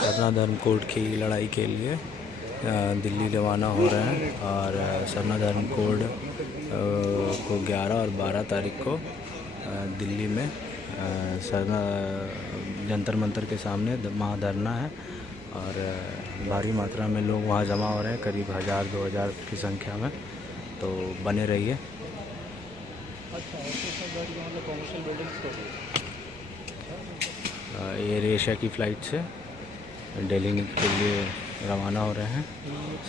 सरना धर्म कोड की लड़ाई के लिए दिल्ली रवाना हो रहे हैं और सरना धर्म कोड को 11 और 12 तारीख को दिल्ली में सरना जंतर मंतर के सामने महाधरना है और भारी मात्रा में लोग वहां जमा हो रहे हैं, करीब 1000-2000 की संख्या में। तो बने रहिए। एयर एशिया की फ़्लाइट से दिल्ली के लिए रवाना हो रहे हैं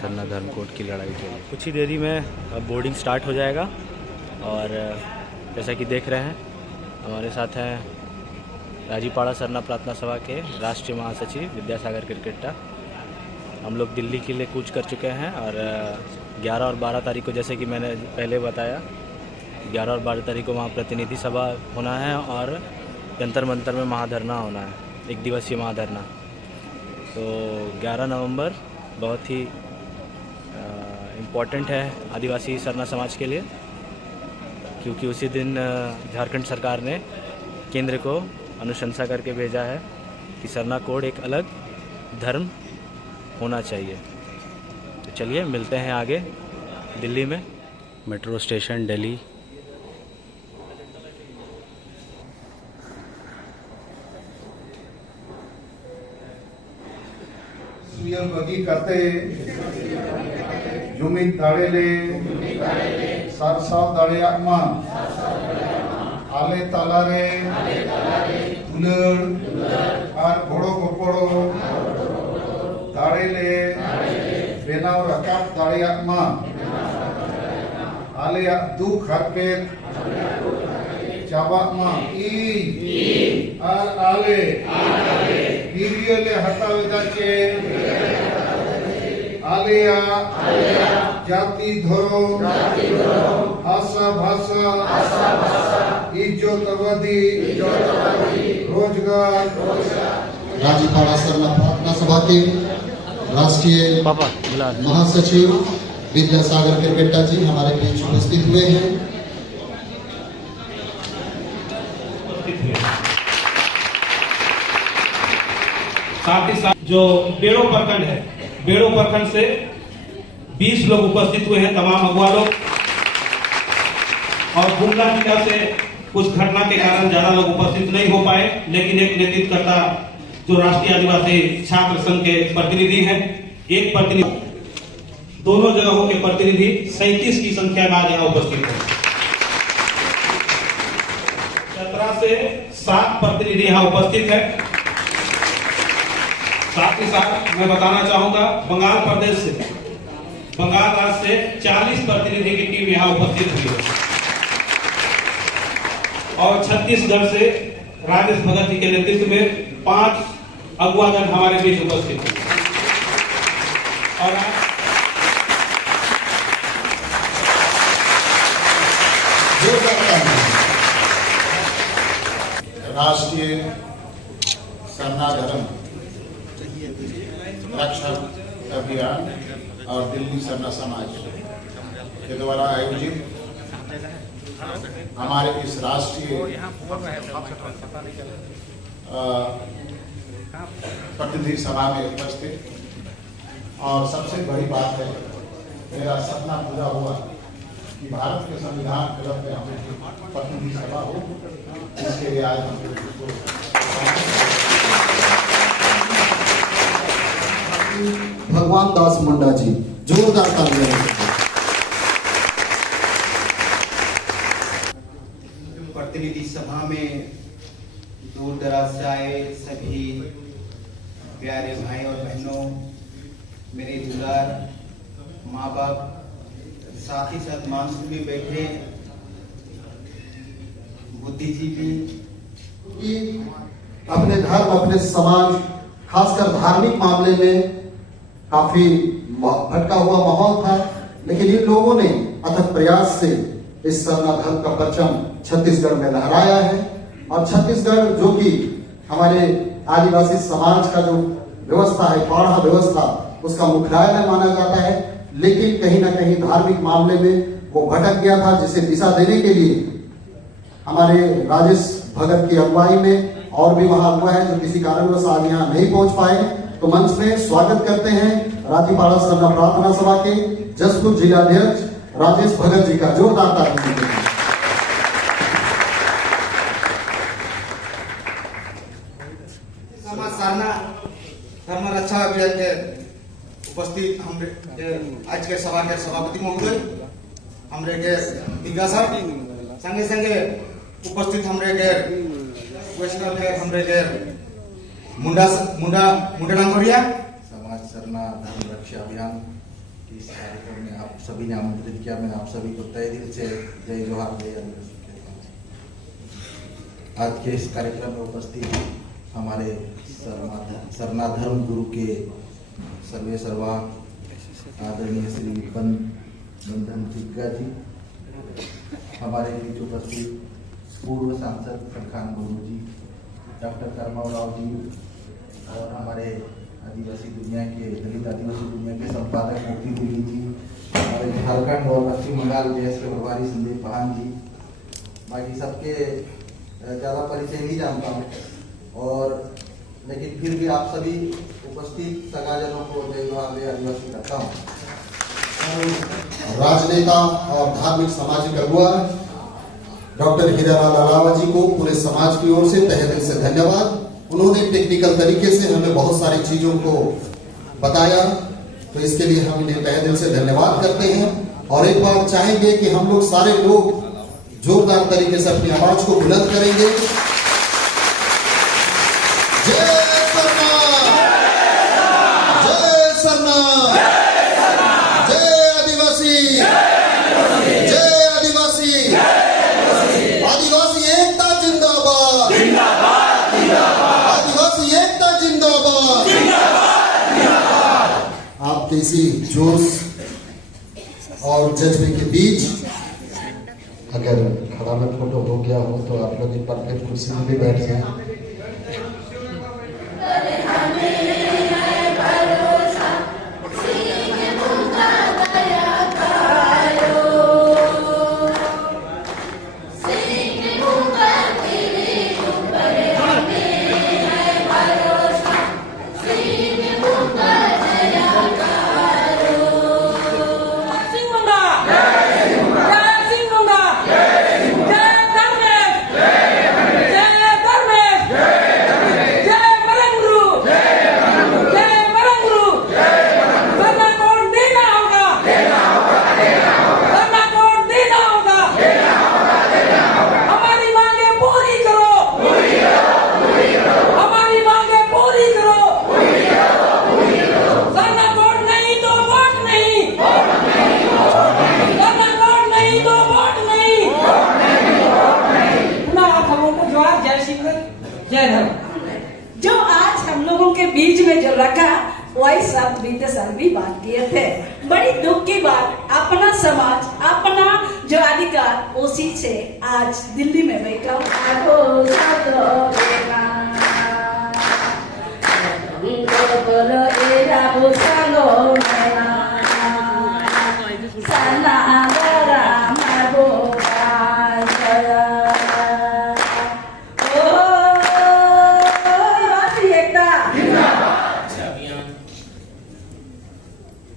सरना धर्म कोड की लड़ाई के लिए। कुछ ही देरी में अब बोर्डिंग स्टार्ट हो जाएगा और जैसा कि देख रहे हैं हमारे साथ हैं राजीपाड़ा सरना प्रार्थना सभा के राष्ट्रीय महासचिव विद्यासागर किरकेट्टा। हम लोग दिल्ली के लिए कूच कर चुके हैं और 11 और 12 तारीख को, जैसे कि मैंने पहले बताया, 11 और 12 तारीख को वहाँ प्रतिनिधि सभा होना है और जंतर मंतर में महाधरना होना है, 1 दिवसीय महाधरना। तो 11 नवंबर बहुत ही इम्पोर्टेंट है आदिवासी सरना समाज के लिए, क्योंकि उसी दिन झारखंड सरकार ने केंद्र को अनुशंसा करके भेजा है कि सरना कोड एक अलग धर्म होना चाहिए। तो चलिए मिलते हैं आगे दिल्ली में। Metro station Delhi. बगी करते जुमित दाड़ेले सारसाव दाड़े आत्मा आले तालारे दुलर और बड़ो गपड़ो दाड़ेले बेनाव रकाब दाड़े आत्मा आले दुख हरकेत चाबा मा ई और आले गिरियले हटावे दाचे आलिया जाति धरो आशा भाषा इज्जत अवधि रोजगार। राजीपाड़ा सरना प्रार्थना सभा के राष्ट्रीय महासचिव विद्यासागर किरकेट्टा जी हमारे बीच उपस्थित हुए हैं। साथ ही साथ जो बेड़ो प्रखंड है, बेड़ो प्रखंड से 20 लोग उपस्थित हुए हैं, तमाम अगुवा लोग। और गुमला जिला से कुछ घटना के कारण ज्यादा लोग उपस्थित नहीं हो पाए, लेकिन एक नेतृत्वकर्ता जो राष्ट्रीय आदिवासी छात्र संघ के प्रतिनिधि हैं, एक प्रतिनिधि, दोनों जगहों के प्रतिनिधि 37 की संख्या में आज यहाँ उपस्थित है। 17 से 7 प्रतिनिधि यहाँ उपस्थित है। साथ ही साथ मैं बताना चाहूंगा बंगाल प्रदेश से, बंगाल राज्य से 40 प्रतिनिधि की टीम यहाँ उपस्थित हुई है और छत्तीसगढ़ से राजेश भगत जी के नेतृत्व में 5 अगुवागण हमारे बीच उपस्थित हैं। और राष्ट्रीय सरना धर्म रक्षक अभियान और दिल्ली सरना समाज के द्वारा आयोजित हमारे इस राष्ट्रीय प्रतिनिधि सभा में उपस्थित, और सबसे बड़ी बात है मेरा सपना पूरा हुआ कि भारत के संविधान क्लब में हमें प्रतिनिधि सभा हो। इसके लिए आज हम भगवान दास मुंडा जी जोरदार तालियां। प्रतिनिधि सभा में दूर दराज से आए सभी प्यारे भाई और बहनों, मेरे दुलार माँ बाप, साथ ही साथ मानसून में बैठे बुद्धिजीवी, अपने धर्म, अपने समाज, खासकर धार्मिक मामले में काफी भटका हुआ माहौल था, लेकिन इन लोगों ने अथक प्रयास से इस सरना धर्म का परचम छत्तीसगढ़ में लहराया है। और छत्तीसगढ़ जो कि हमारे आदिवासी समाज का जो व्यवस्था है, पाढ़ा व्यवस्था, उसका मुख्यालय माना जाता है, लेकिन कहीं ना कहीं धार्मिक मामले में वो भटक गया था, जिसे दिशा देने के लिए हमारे राजेश भगत की अगुवाई में और भी महाअगुवा है जो किसी कारणवश आज यहाँ नहीं पहुंच पाए, तो मंच में स्वागत करते हैं राजीपाड़ा सरना प्रार्थना सभा के जसपुर जिलाध्यक्ष राजेश भगत जी का। जोरदार ताली दीजिए। समाज सारना धर्म रक्षा अभियान के उपस्थित हमरे आज के सभा के सभापति महोदय हमरे के दिग्गा साहब संगे संगे उपस्थित हमरे के वैष्णव के हमरे के मुंडा मुंडा मुंडा डांगोरिया समाज सरना धर्म रक्षा अभियान के इस कार्यक्रम में आप सभी ने आमंत्रित किया। मैं आप सभी को तहे दिल से जय जोहार जय आदिवासी कहता हूं। आज के इस कार्यक्रम में उपस्थित हमारे सरना धर्म गुरु के सर्वे सर्वा आदरणीय श्री बंधन दिग्गा जी, हमारे बीच उपस्थित पूर्व सांसद प्रखान गुरु जी, डॉक्टर कर्माराव जी और हमारे आदिवासी दुनिया के दलित आदिवासी दुनिया के संपादक मोती दिल्ली जी, हमारे झारखंड और पश्चिम बंगाल देश के प्रभारी संदीप पहान जी, बाकी सबके ज़्यादा परिचय नहीं जानता हूँ, और लेकिन फिर भी आप सभी उपस्थित सगाजनों को जय जोहार जय आदिवासी करता हूँ। राजनेता और धार्मिक सामाजिक अगुवा डॉक्टर हीरालाल अलावा जी को पूरे समाज की ओर से तहे दिल से धन्यवाद। उन्होंने टेक्निकल तरीके से हमें बहुत सारी चीजों को बताया, तो इसके लिए हम इन्हें तहे दिल से धन्यवाद करते हैं। और एक बार चाहेंगे कि हम लोग सारे लोग जोरदार तरीके से अपनी आवाज को बुलंद करेंगे। जय सरना, जय सरना, जय आदिवासी, जय आदिवासी, आदिवासी एकता जिंदाबाद, आदिवासी एकता जिंदाबाद। आपके इसी जोश और जज्बे के बीच अगर खड़ा में फोटो हो गया हो तो आप लोग एक बार फिर कुर्सी में भी बैठ जाए। जो आज हम लोगों के बीच में जो रखा वही सब बीते साल भी बात किए थे। बड़ी दुख की बात, अपना समाज अपना जो अधिकार उसी से आज दिल्ली में बैठा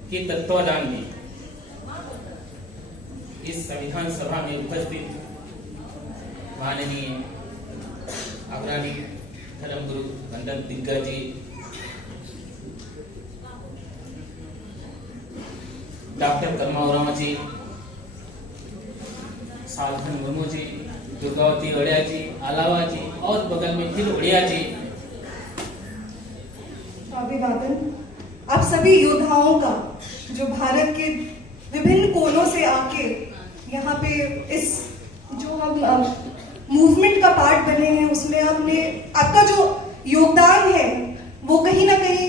के तत्वाधान में इस संविधान सभा में उपस्थित माननीय अग्रणी धर्मगुरु बंधन दिग्गा जी, डॉक्टर कर्माराव जी, साधन मुर्मू जी, दुर्गावती ओडिया जी, अलावा जी और बगल में फिर ओडिया जी, अभिवादन आप सभी योद्धाओं का जो भारत के विभिन्न कोनों से आके यहाँ पे इस जो हम मूवमेंट का पार्ट बने हैं उसमें हमने आपका जो योगदान है वो कहीं ना कहीं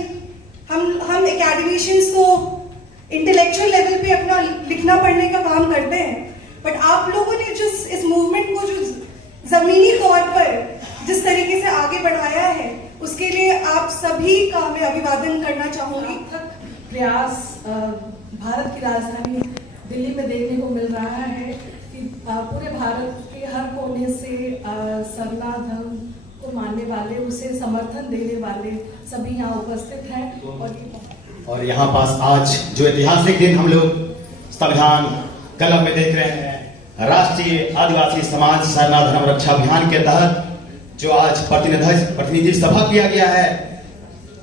हम एकेडमिशियंस को इंटेलेक्चुअल लेवल पे अपना लिखना पढ़ने का काम करते हैं, बट आप लोगों ने जो इस मूवमेंट को जो जमीनी तौर पर जिस तरीके से आगे बढ़ाया है उसके लिए आप सभी का मैं अभिवादन करना चाहूंगी। प्रयास भारत की राजधानी दिल्ली में देखने को मिल रहा है कि पूरे भारत के हर कोने से सरना धर्म को मानने वाले, उसे समर्थन देने वाले सभी यहाँ उपस्थित हैं। और यहाँ पास आज जो ऐतिहासिक दिन हम लोग संविधान कलम में देख रहे हैं, राष्ट्रीय आदिवासी समाज सरना धर्म रक्षा अभियान के तहत जो आज प्रतिनिधि सभा किया गया है,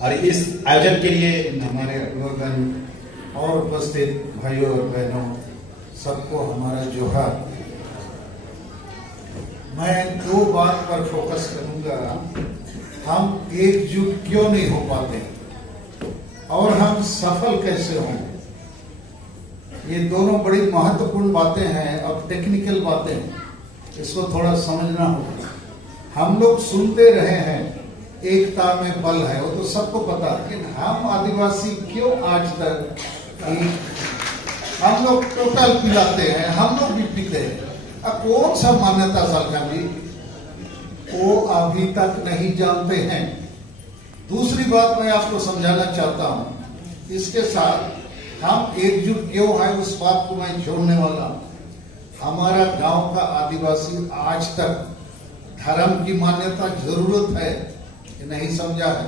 और इस आयोजन के लिए हमारे अगुवागण और उपस्थित भाइयों और बहनों सबको हमारा जोहार। मैं 2 बात पर फोकस करूंगा। हम एकजुट क्यों नहीं हो पाते और हम सफल कैसे होंगे, ये दोनों बड़ी महत्वपूर्ण बातें हैं और टेक्निकल बातें हैं, इसको थोड़ा समझना होगा। हम लोग सुनते रहे हैं एकता में बल है, वो तो सबको पता, लेकिन हम आदिवासी क्यों आज तक हम लोग टोटल पिलाते हैं, हम लोग भी पीते हैं। अब कौन सा मान्यता सरकार जी वो अभी तक नहीं जानते हैं। दूसरी बात मैं आपको समझाना चाहता हूं, इसके साथ हम एकजुट क्यों है उस बात को मैं छोड़ने वाला हूं। हमारा गांव का आदिवासी आज तक धर्म की मान्यता जरूरत है नहीं समझा है,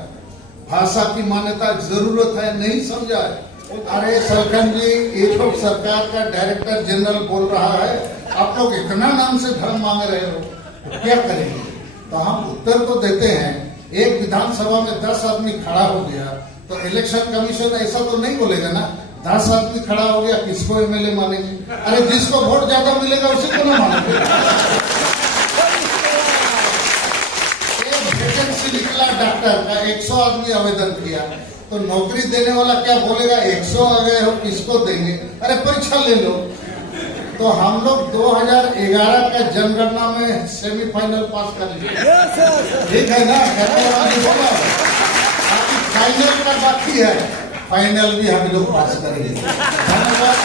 भाषा की मान्यता जरूरत है नहीं समझा है। अरे सरकन जी, ये तो सरकार का डायरेक्टर जनरल बोल रहा है, आप लोग इतना नाम से धर्म मांग रहे हो, तो क्या करेंगे? तो हम उत्तर तो देते हैं। एक विधानसभा में 10 आदमी खड़ा हो गया तो इलेक्शन कमीशन ऐसा तो नहीं बोलेगा ना, 10 आदमी खड़ा हो गया किसको एमएलए मानेंगे? अरे जिसको वोट ज्यादा मिलेगा उसी को ना मानेंगे। एक वैकेंसी निकला डॉक्टर का, 100 आदमी आवेदन किया, तो नौकरी देने वाला क्या बोलेगा 100 आ गए हो किसको देंगे? अरे परीक्षा ले लो। तो हम लोग 2011 का जनगणना में सेमीफाइनल पास कर लिए, ठीक है ना? बोला फाइनल का बाकी है, फाइनल भी हम लोग पास करेंगे। धन्यवाद।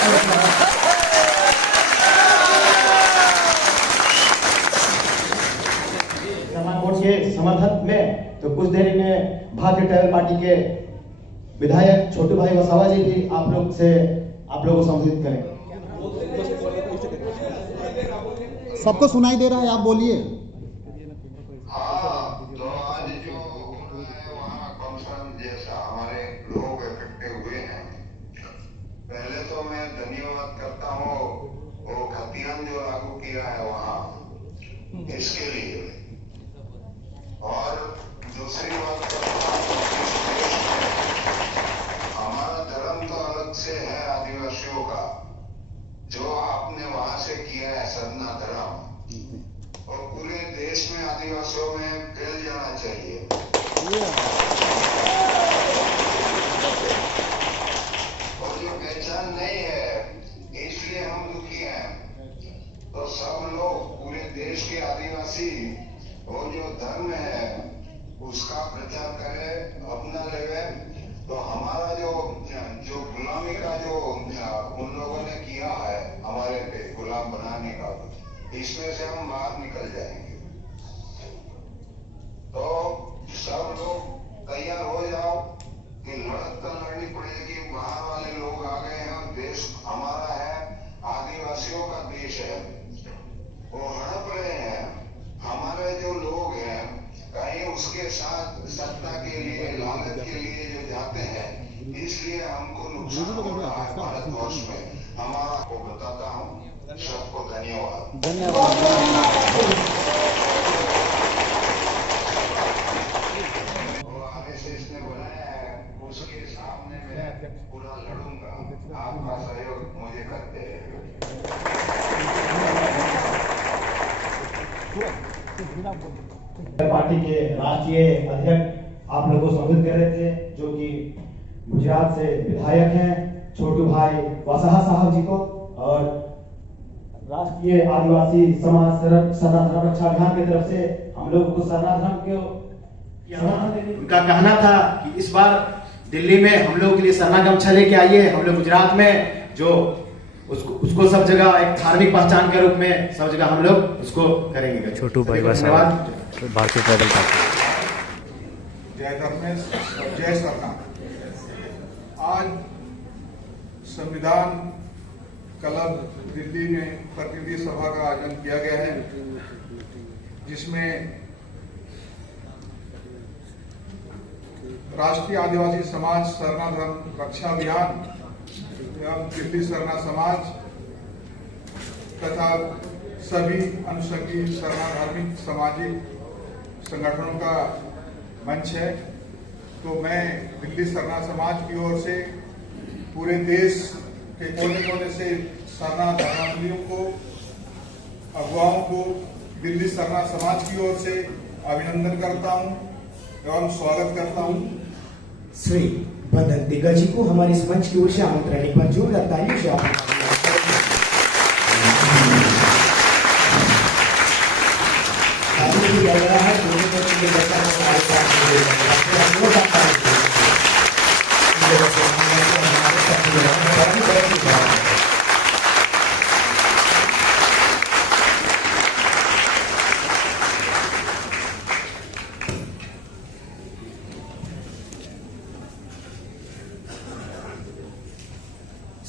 के समर्थन में तो कुछ देरी में भारतीय ट्राइबल पार्टी के विधायक छोटू भाई वसावा जी भी आप लोगों को संबोधित करेंगे। सबको सुनाई दे रहा है, आप बोलिए। हाँ, तो आज जो वहाँ कॉन्फ्रेंस जैसा हमारे लोग इकट्ठे हुए हैं, पहले तो मैं धन्यवाद करता हूँ वो खतियान जो लागू किया है वहाँ, इसके लिए। और दूसरी बात हमारा धर्म तो अलग से है आदिवासियों का, जो आपने वहां से किया है सरना धर्म, और पूरे देश में आदिवासियों में फैल जाना चाहिए। और जो पहचान नहीं है इसलिए हम दुखी हैं, तो सब लोग पूरे देश के आदिवासी वो जो धर्म है उसका प्रचार करें, अपना लेवे, तो हमारा जो गुलामी का जो उन लोगों ने किया है हमारे पे गुलाम बनाने का, इसमें से हम बाहर निकल जाएंगे। तो सब लोग तैयार हो जाओ कि लड़त तो लड़नी पड़ेगी। बाहर वाले लोग आ गए हैं, देश हमारा है, आदिवासियों का देश है, वो हड़प रहे हैं। हमारे जो लोग हैं कहीं उसके साथ सत्ता के लिए, लालच के लिए जो जाते हैं, इसलिए हमको नुकसान हो रहा है भारतवर्ष में। हमारा को बताता हूँ। सबको धन्यवाद। वो आरएसएस ने बनाया है, उसके सामने मैं पूरा लड़ूंगा। आपका सहयोग मुझे करते हैं। पार्टी के राष्ट्रीय अध्यक्ष आप लोगों को संबोधित कर रहे थे, जो कि गुजरात से विधायक हैं, छोटू भाई वसाहा साहब जी को, और राष्ट्रीय आदिवासी समाज सरना धर्म रक्षा अभियान की तरफ से हम लोगों को सरना धर्म को उनका कहना था कि इस बार दिल्ली में हम लोग के लिए सरना गमछा लेके आइए। हम लोग गुजरात में जो उसको सब जगह एक धार्मिक पहचान के रूप में सब जगह हम लोग उसको करेंगे। छोटू भाई वसावा, भारतीय ट्राइबल पार्टी। जय धर्मेश और जय सरकार। आज संविधान क्लब दिल्ली में प्रतिनिधि सभा का आयोजन किया गया है, जिसमें राष्ट्रीय आदिवासी समाज सरना धर्म रक्षा अभियान एवं दिल्ली सरना समाज तथा सभी अनुषंगी सरना धार्मिक सामाजिक संगठनों का मंच है। तो मैं दिल्ली सरना समाज की ओर से पूरे देश के कोने कोने से सरना धर्मावलंबियों को, अगुवाओं को दिल्ली सरना समाज की ओर से अभिनंदन करता हूं एवं स्वागत करता हूं। श्री बंधन दिग्गज जी को हमारे इस मंच की ओर से आमंत्रण एक बार जोरदार तालियों से लग रहा है।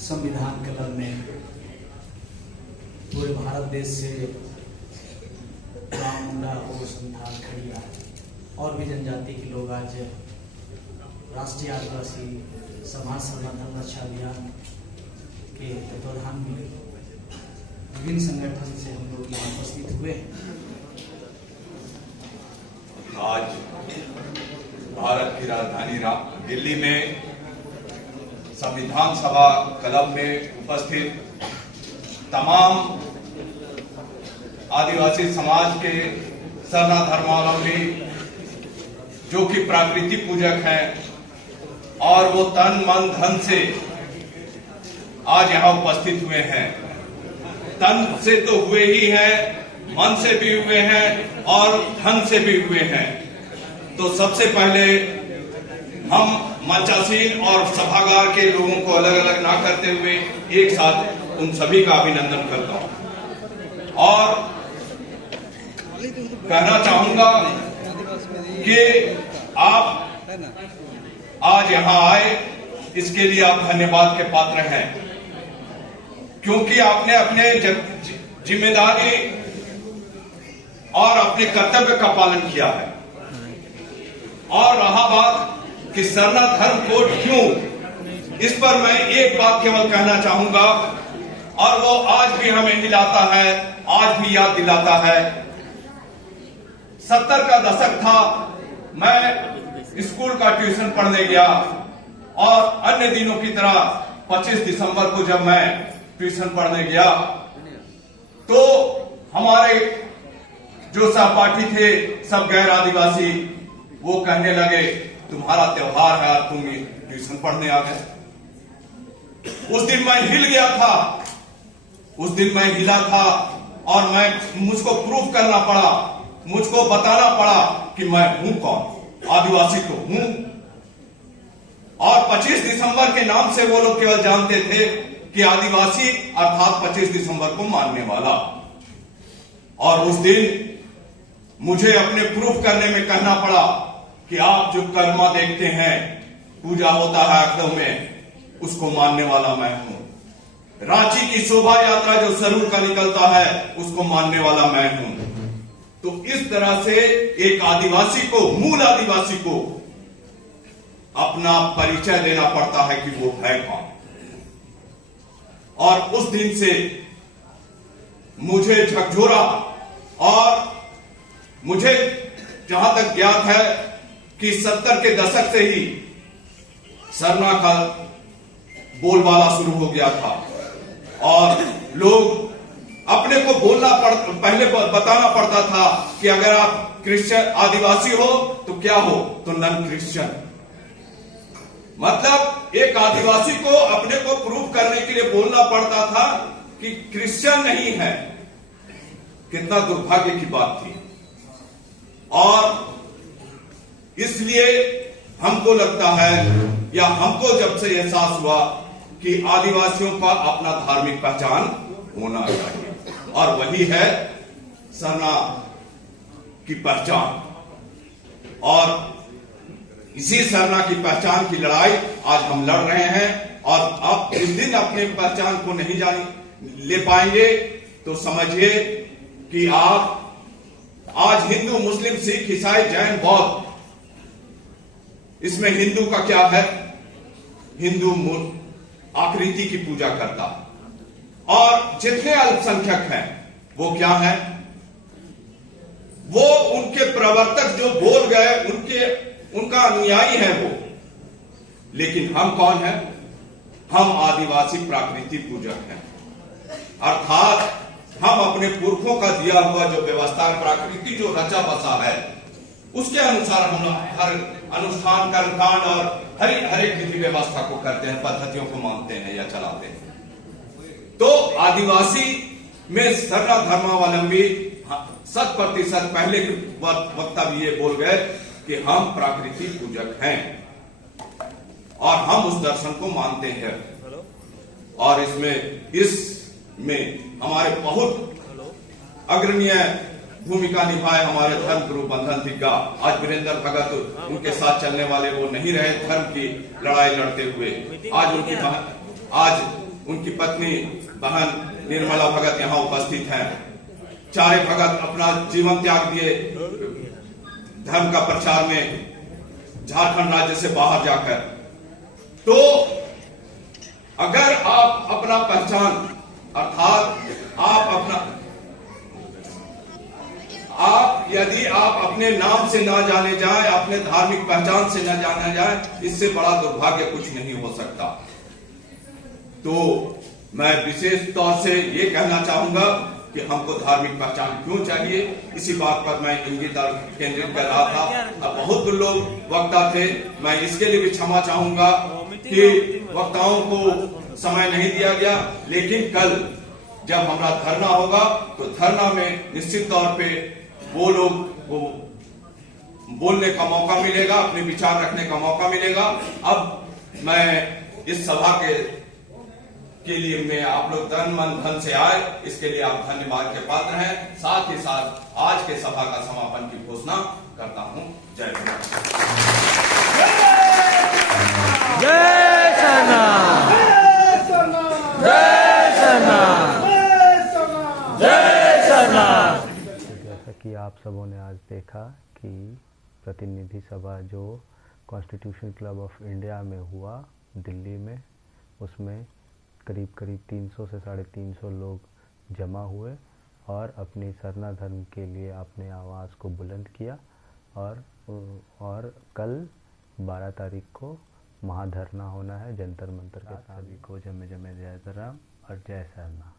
संविधान क्लब में पूरे भारत देश से राम मुंडा और संथाल खड़िया और भी जनजाति के लोग आज राष्ट्रीय आदिवासी समाज सरना धर्म रक्षा अभियान के तत्वाधान में विभिन्न संगठन से हम लोग यहाँ उपस्थित हुए। आज भारत की राजधानी दिल्ली में संविधान सभा क्लब में उपस्थित तमाम आदिवासी समाज के सरना धर्मावलंबी जो कि प्रकृति पूजक हैं और वो तन मन धन से आज यहाँ उपस्थित हुए हैं। तन से तो हुए ही हैं, मन से भी हुए हैं और धन से भी हुए हैं। तो सबसे पहले हम मंचासीन और सभागार के लोगों को अलग अलग ना करते हुए एक साथ उन सभी का अभिनंदन करता हूं और कहना चाहूंगा कि आप आज यहां आए, इसके लिए आप धन्यवाद के पात्र हैं, क्योंकि आपने अपने जिम्मेदारी और अपने कर्तव्य का पालन किया है। और रहा बात कि सरना धर्म कोड क्यों, इस पर मैं एक बात केवल कहना चाहूंगा और वो आज भी हमें हिलाता है, आज भी याद दिलाता है। 70 का दशक था, मैं स्कूल का ट्यूशन पढ़ने गया और अन्य दिनों की तरह 25 दिसंबर को जब मैं ट्यूशन पढ़ने गया तो हमारे जो सहपाठी थे सब गैर आदिवासी वो कहने लगे तुम्हारा त्योहार है, तुम ट्यूशन पढ़ने आ गए। उस दिन मैं हिल गया था, उस दिन मैं हिला था और मुझको प्रूफ करना पड़ा, मुझको बताना पड़ा कि मैं हूं कौन, आदिवासी तो हूं। और 25 दिसंबर के नाम से वो लोग केवल जानते थे कि आदिवासी अर्थात 25 दिसंबर को मानने वाला। और उस दिन मुझे अपने प्रूफ करने में कहना पड़ा कि आप जो कर्मा देखते हैं, पूजा होता है आंखों में, उसको मानने वाला मैं हूं। रांची की शोभा यात्रा जो सरूर का निकलता है, उसको मानने वाला मैं हूं। तो इस तरह से एक आदिवासी को, मूल आदिवासी को अपना परिचय देना पड़ता है कि वो है कौन। और उस दिन से मुझे झकझोरा और मुझे जहां तक ज्ञात है कि 70 के दशक से ही सरना का बोलबाला शुरू हो गया था और लोग अपने को पहले बताना पड़ता था कि अगर आप क्रिश्चियन आदिवासी हो तो क्या हो, तो नॉन क्रिश्चियन। मतलब एक आदिवासी को अपने को प्रूव करने के लिए बोलना पड़ता था कि क्रिश्चियन नहीं है। कितना दुर्भाग्य की बात थी। और इसलिए हमको लगता है, या हमको जब से एहसास हुआ कि आदिवासियों का अपना धार्मिक पहचान होना चाहिए और वही है सरना की पहचान। और इसी सरना की पहचान की लड़ाई आज हम लड़ रहे हैं। और अब इस दिन अपने पहचान को नहीं ले पाएंगे तो समझिए कि आप आज हिंदू, मुस्लिम, सिख, ईसाई, जैन, बौद्ध, इसमें हिंदू का क्या है? हिंदू आकृति की पूजा करता है। और जितने अल्पसंख्यक हैं वो क्या है? वो उनके प्रवर्तक जो बोल गए उनका अनुयायी है वो। लेकिन हम कौन है? हम आदिवासी प्राकृति पूजक हैं। अर्थात हम अपने पुरखों का दिया हुआ जो व्यवस्था, प्राकृति जो रचा बसा है, उसके अनुसार हम हर अनुष्ठान, कर्मकांड और हर एक विधि व्यवस्था को करते हैं, पद्धतियों को मानते हैं या चलाते हैं। तो आदिवासी में सरना धर्मावलंबी 100% पहले के वक्ता भी ये बोल गए कि हम प्राकृति पूजक हैं और हम उस दर्शन को मानते हैं। और इसमें हमारे बहुत अग्रणीय भूमिका निभाए हमारे धर्म गुरु बंधन दिग्गा। आज वीरेंद्र भगत, उनके साथ चलने वाले वो नहीं रहे धर्म की लड़ाई लड़ते हुए। आज उनकी पत्नी बहन निर्मला भगत यहाँ उपस्थित हैं। चारे भगत अपना जीवन त्याग दिए धर्म का प्रचार में, झारखंड राज्य से बाहर जाकर। तो अगर आप अपना पहचान, अर्थात यदि आप अपने नाम से ना जाने जाए, अपने धार्मिक पहचान से ना जाना जाए, इससे बड़ा दुर्भाग्य कुछ नहीं हो सकता। तो मैं विशेष तौर से ये कहना चाहूंगा कि हमको धार्मिक पहचान क्यों चाहिए, इसी बात पर मैं इंगित केंद्रित कर रहा था। अब बहुत लोग वक्ता थे, मैं इसके लिए भी क्षमा चाहूंगा कि वक्ताओं को समय नहीं दिया गया। लेकिन कल जब हमारा धरना होगा तो धरना में निश्चित तौर पे वो लोग को बोलने का मौका मिलेगा, अपने विचार रखने का मौका मिलेगा। अब मैं इस सभा के लिए मैं आप लोग तन मन धन से आए, इसके लिए आप धन्यवाद के पात्र हैं। साथ ही साथ आज के सभा का समापन की घोषणा करता हूं। जय जैसा कि आप सबों ने आज देखा कि प्रतिनिधि सभा जो कॉन्स्टिट्यूशन क्लब ऑफ इंडिया में हुआ दिल्ली में, उसमें करीब 300 से 350 लोग जमा हुए और अपनी सरना धर्म के लिए अपने आवाज़ को बुलंद किया। और कल 12 तारीख को महाधरना होना है जंतर मंतर के। सभी को जय जय राम और जय सरना।